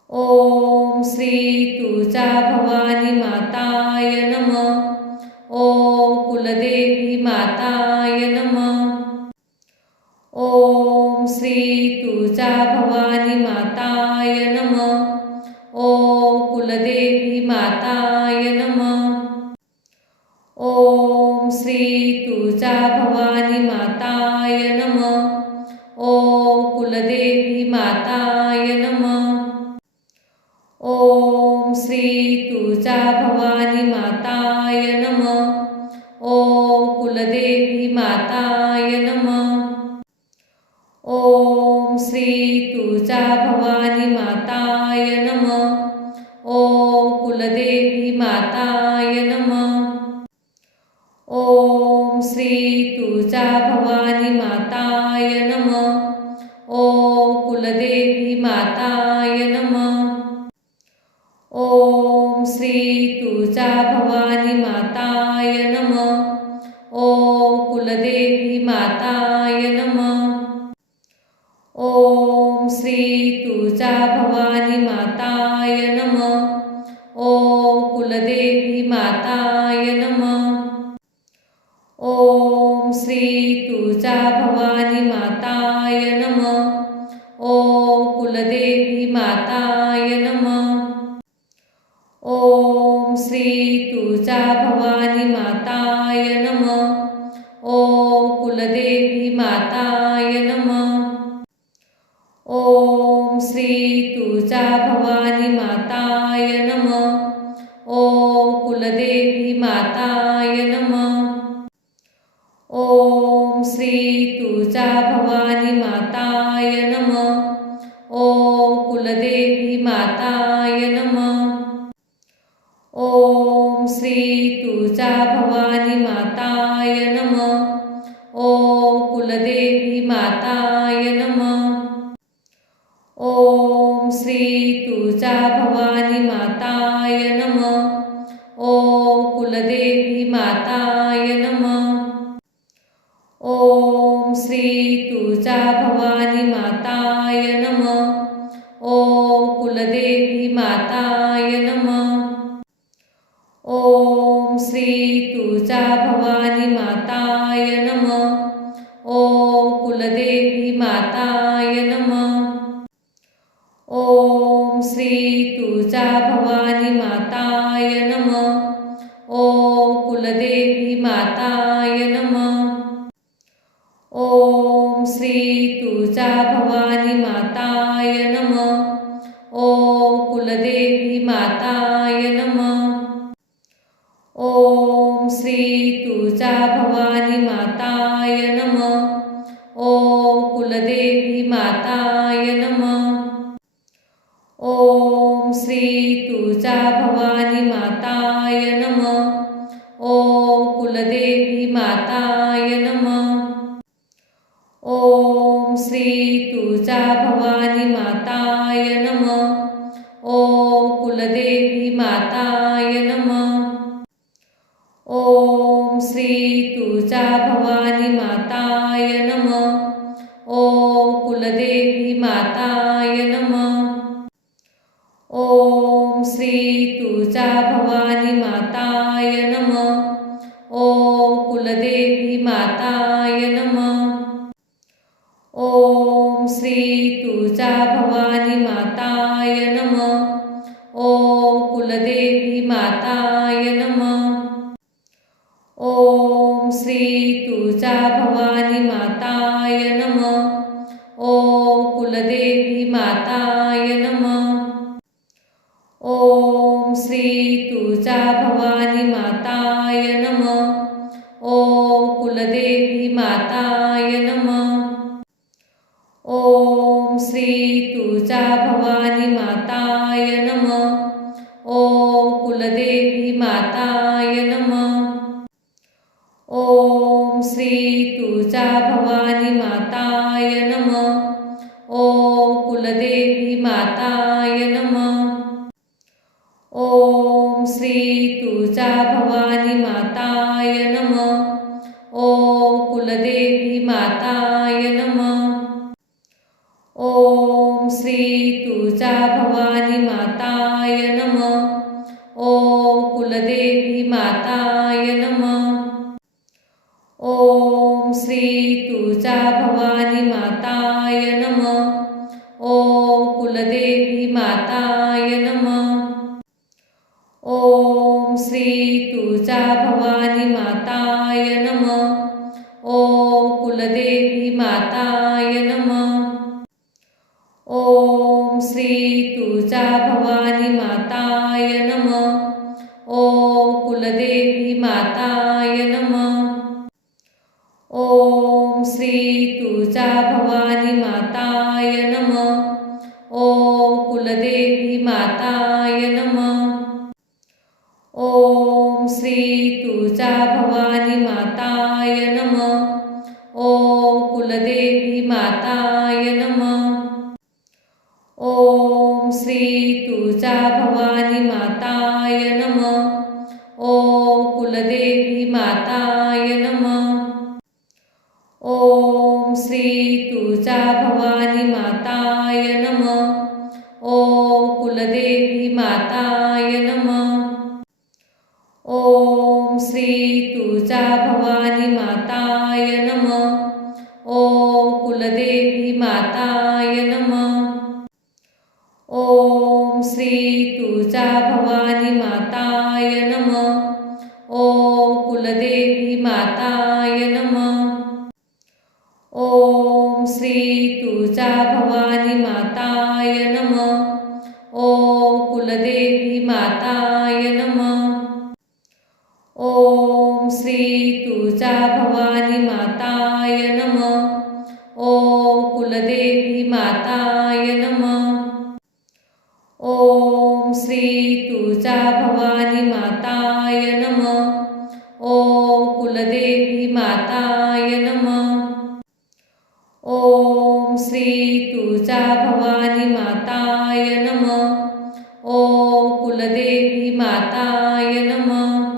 ओम श्री तुळजा भवानी माताय नमः. ओम कुलदेवी माताय नमः. ओम श्री तुळजा भवानी माताय नमः. ओम कुलदेवी माताय नमः. ओम श्री तुळजा भवानी माताय नमः. ओम कुलदेवी माताय नमः. ओम श्री तुळजा भवानी माताय नमः. ओम कुलदेवी माताय नमः. ओम श्री तुळजा भवानी माताय नमः. ओम कुलदेवी माताय नमः. ओम श्री तुळजा भवानी माताय नमः. ओम कुलदेवी माताय नमः. ओम श्री तुळजा भवानी माताय नमः. ओम कुलदेवी माताय नमः. ओम श्री तुळजा भवानी माताय नमः. ओम कुलदेवी माताय नमः. ओम श्री तुळजा भवानी माताय नमः. ओम कुलदेवी माताय नमः. ओम श्री तुळजा भवानी माताय नमः। ओम कुलदेवी माताय नमः। ओम श्री तुळजा भवानी माताय नमः। ओम कुलदेवी माताय नमः। ओम श्री तुळजा भवानी माताय नमः। ओम कुलदेवी माताय नमः। ओम श्री तुळजा भवानी माताय नमः। ओम कुलदेवी माताय नमः। ओम श्री तुळजा भवानी माताय नमः। ओम कुलदेवी माताय नमः। ओम श्री तुळजा भवानी माताय नमः। ओम कुलदेवी माताय नमः। ओम श्री तुळजा भवानी माताय नमः। ओम कुलदेवी माताय नमः। ओम श्री तुळजा भवानी माताय नमः। ओम कुलदेवी माताय नमः। ओम श्री तुळजा भवानी माताय नमः। ओम कुलदेवी माताय नमः। ओम श्री तुळजा भवानी माताय नमः। ओम कुलदेवी माताय नमः। ओम श्री तुळजा भवानी माताय नमः। ओम कुलदेवी माताय नमः। ओम श्री तुळजा भवानी माताय नमः। ओम कुलदेवी माताय नमः। ओम श्री तुळजा भवानी माताय नमः। ओम कुलदेवी माताय नमः। ओम श्री तुळजा भवानी माताय नमः। ओम कुलदेवी माताय नमः। ओम श्री तुळजा भवानी माताय नमः। ओम कुलदेवी माताय नमः। ओम श्री तुळजा भवानी माताय नमः। ओम कुलदेवी माताय नमः। ओम श्री तुळजा भवानी माताय नमः। ओम कुलदेवी माताय नमः। ओम श्री तुळजा भवानी माताय नमः। ओम कुलदेवी माताय नमः। ओम श्री तुळजा भवानी माताय नमः। ओम कुलदेवी माताय नमः। ओम श्री तुळजा भवानी माताय नमः। ओम कुलदेवी माताय नमः। ओम श्री तुळजा भवानी माताय नमः। ओम कुलदेवी माताय नमः। ओम श्री तुळजा भवानी माताय नमः। ओम कुलदेवी माताय नमः। ओम श्री तुळजा भवानी माताय नमः। ओम कुलदेवी माताय नमः। ओम श्री तुळजा भवानी माताय नमः। ओम कुलदेवी माताय नमः। ओम श्री तुळजा भवानी माताय नमः। ओम कुलदेवी माताय नमः। ओम श्री तुळजा भवानी माताय नमः। ओम कुलदेवी माताय नमः। ओम श्री तुळजा भवानी माताय नमः। ओम कुलदेवी माताय नमः। ओम श्री तुळजा भवानी माताय नमः। ओम कुलदेवी माताय नमः। ओम श्री तुळजा भवानी माताय नमः। ओम कुलदेवी माताय नमः। ओम श्री तुळजा भवानी माताय नमः। ओम कुलदेवी माताय नमः. ओम श्री तुळजाभवानी माताय नमः. ओम कुलदेवी माताय नमः. ओम श्री तुळजाभवानी माताय नमः. ओम कुलदेवी माताय नमः. ओम श्री तुळजाभवानी माताय नमः. ओम कुलदेवी माताय नमः. ओम श्री तुळजाभवानी माताय नमः. ओम कुलदेवी माताय नमः.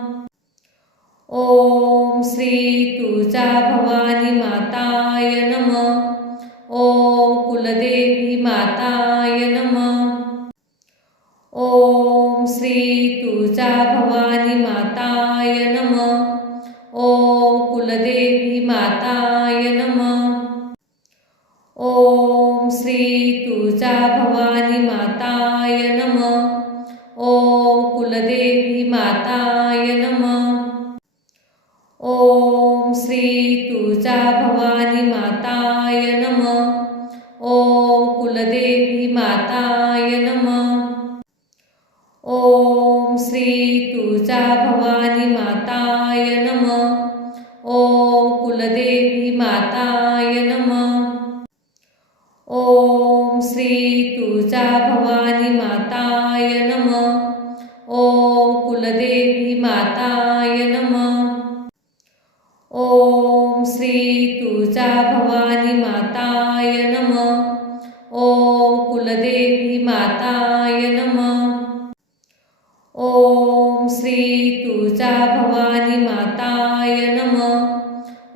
ओम श्री तुळजाभवानी माताय नमः. ओम कुलदेवी माताय नमः. ओम श्री तुळजाभवानी माताय नमः. ओम कुलदेवी माताय नमः. ओम श्री तुळजाभवानी माताय नमः. ओम कुलदेवी माताय नमः. ओम श्री तुळजाभवानी माताय नमः. ओम कुलदेवी माताय नमः. ओम श्री तुळजाभवानी माताय नमः. ओम कुलदेवी माताय नमः. ओम श्री तुळजाभवानी माताय नमः. ओम कुलदेवी माताय नमः. ओम श्री तुळजाभवानी माताय नमः. ओम कुलदेवी माताय नमः. ओम श्री तुळजाभवानी माताय नमः.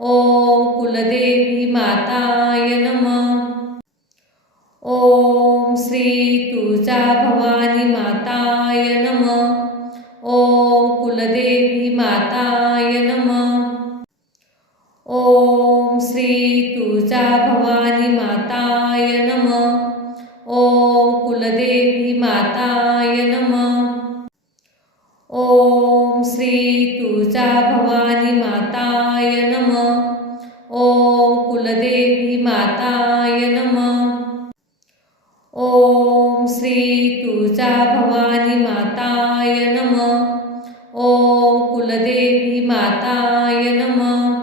ओम कुलदेवी माताय नमः. ओम श्री तुळजाभवानी माताय नमः. ओम कुलदेवी माताय नमः. ओम श्री तुळजाभवानी माताय नमः. ओम कुलदेवी माताय नमः. ओम श्री तुळजाभवानी माताय नमः. ओम कुलदेवी माताय नमः. ओम श्री तुळजाभवानी माताय नमः. ओम कुलदेवी माताय नमः.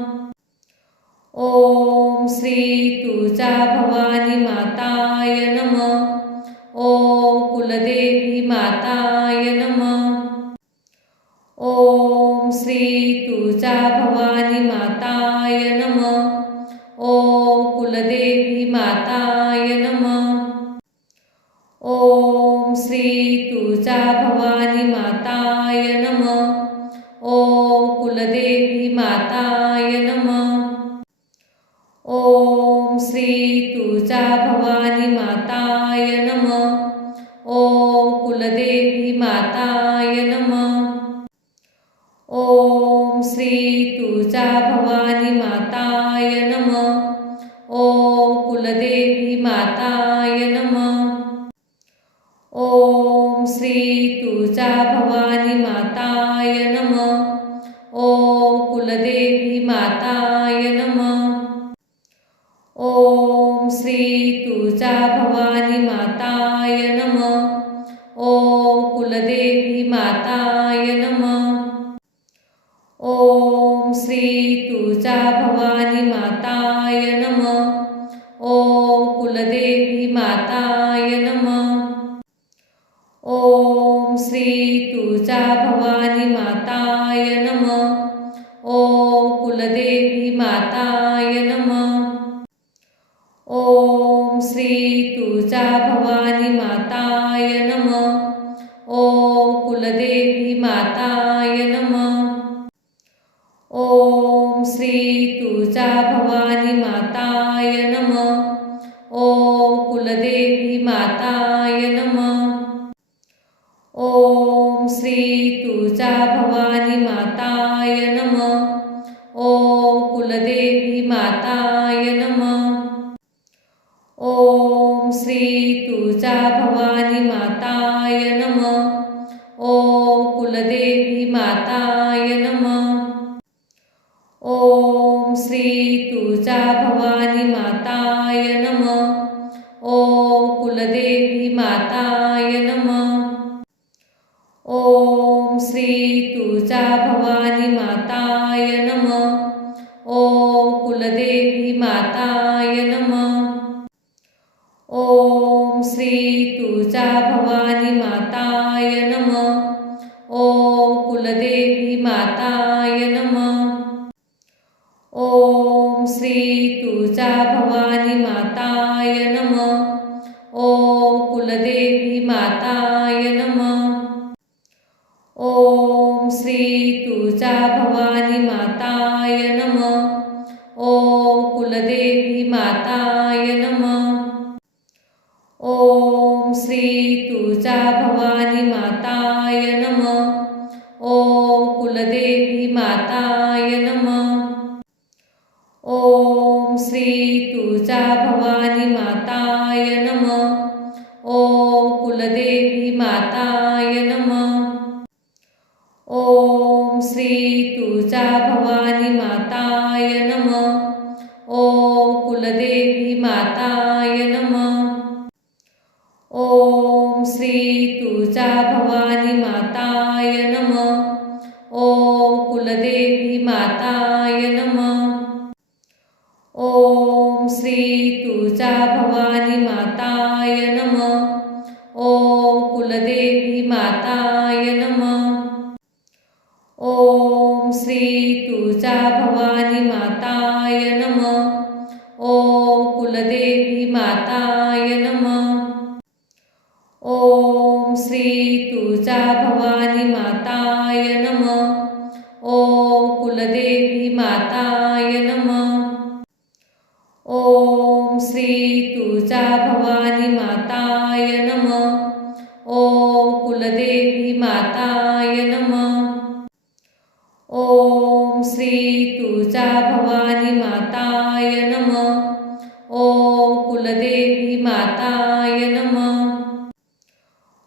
ओम श्री तुळजाभवानी माताय नमः. ओम कुलदेवी माताय नमः. ओम श्री तुळजाभवानी माताय नमः. ओम कुलदेवी माताय नमः. ओम श्री तुळजाभवानी माताय नमः. ओम कुलदेवी माताय नमः. ओम श्री तुळजाभवानी माताय नमः. ओम कुलदेवी माताय नमः. ओम श्री तुळजाभवानी माताय नमः. ओम कुलदेवी माताय नमः. ओम श्री तुळजाभवानी माताय नमः. ओम कुलदेवी माताय नमः. ओम श्री तुळजाभवानी माताय नमः. ओम कुलदेवी माताय नमः. ओम श्री तुळजाभवानी माताय नमः. ओम कुलदेवी माताय नमः. ओम श्री तुळजाभवानी माताय नमः. ओम कुलदेवी माताय नमः. ओम श्री तुळजाभवानी माताय नमः. ओम कुलदेवी माताय नमः. ओम श्री तुळजाभवानी माताय नमः. ओम कुलदेवी माताय नमः. ओम श्री तुळजाभवानी माताय नमः. ओम कुलदेवी माताय नमः. ओम श्री तुळजाभवानी माताय नमः. ओम कुलदेवी माताय नमः. ओम श्री तुळजा भवानी माताय नमः। ओम कुलदेवी माताय नमः। ओम श्री तुळजा भवानी माताय नमः। ओम कुलदेवी माताय नमः। ओम श्री तुळजा भवानी माताय नमः। ओम कुलदेवी माताय नमः। ओम श्री तुळजा भवानी माताय नमः। ओम कुलदेवी माताय नमः। ओम श्री तुळजा भवानी माताय नमः। ओम कुलदेवी माताय नमः। ओम श्री तुळजा भवानी माताय नमः। ओम कुलदेवी माताय नमः। ओम श्री तुळजा भवानी माताय नमः। ओम कुलदेवी माताय नमः। ओम श्री तुळजा भवानी माताय नमः। ओम कुलदेवी माताय नमः। ओम श्री तुळजा भवानी माताय नमः। ओम कुलदेवी माताय नमः। ओम श्री तुळजा भवानी माताय नमः। ओम कुलदेवी माताय नमः। ओम श्री तुळजा भवानी माताय नमः। ओम कुलदेवी माताय नमः। ओम श्री तुळजा भवानी माताय नमः। ओम कुलदेवी माताय नमः। ओम श्री तुळजा भवानी माताय नमः। ओम कुलदेवी माताय नमः। ओम श्री तुळजा भवानी माताय नमः। ओम कुलदेवी माताय नमः।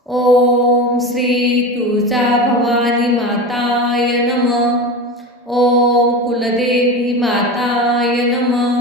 ओम श्री तुळजा भवानी माताय नमः। ओम कुलदेवी माताय नमः।